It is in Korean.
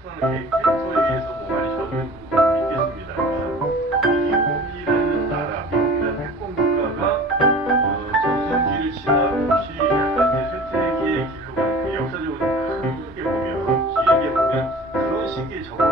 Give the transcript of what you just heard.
캐릭터는 개선에 의해서 많이 적응을 믿겠습니다만 미국이라는 나라, 미국이라는 패권 국가가 어, 전성기를 지나고 혹시 약간 이제 쇠퇴기의 길로 가는 그 역사적으로 크게 보면 길게 보면 그런 시기에 적어도